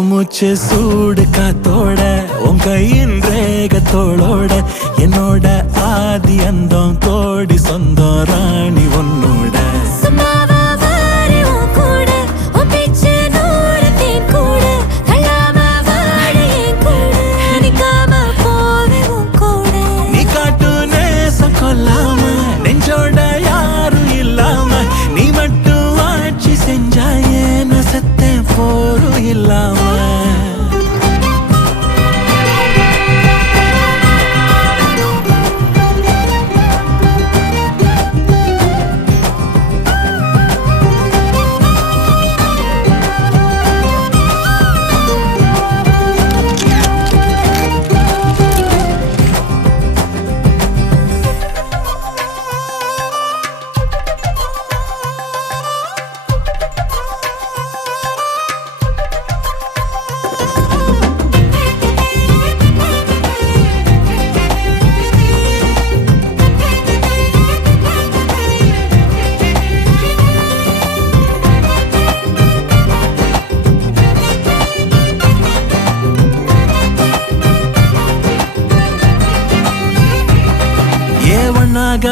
மூச்சு சூடு காத்தோட உன் கையின் ரேகத்தோளோட என்னோட ஆதி அந்தம் கோடி சொந்தம் ராணி உன்னோட நீ காட்டு நேசம் கொல்லாம நெஞ்சோட யாரும் இல்லாம நீ மட்டும் ஆட்சி செஞ்சாயே நசத்தேன் போரும் இல்லாம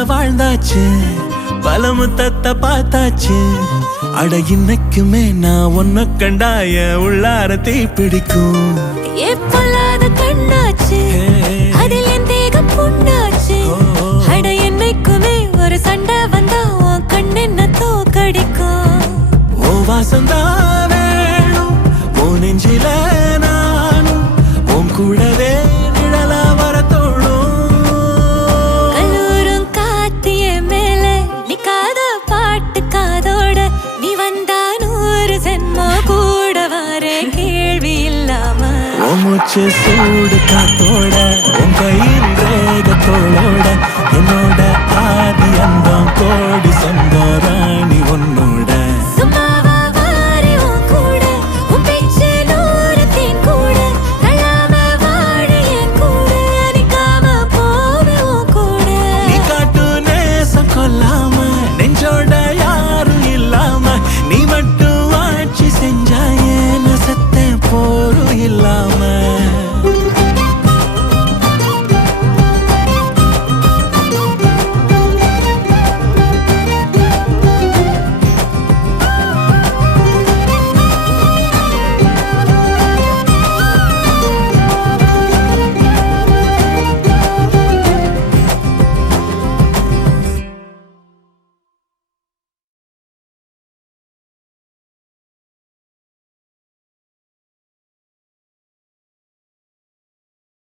வாழ்ந்தாச்சு பல முத்தத்தை பார்த்தாச்சு அட இன்னைக்குமே நான் ஒன்ன கண்டாய உள்ளார தீ பிடிக்கும் கண்ணாச்சு அதில் என் தேகம் புண்ணாச்சு அட என்னைக்குமே ஒரு சண்டை வந்தா உன் கண்ணென்ன தோக்கடிக்கும் ஓ வாசந்தான் வேணும் ஓ நெஞ்சில நானும் உன் கூடவே நிழலா வர தோணும் மூச்சு சூடு காத்தோட உன் கையின் ரேகத்தோளோட என்னோட ஆதி அந்தம் கோடி சொந்தம் ராணி ஒன்னோட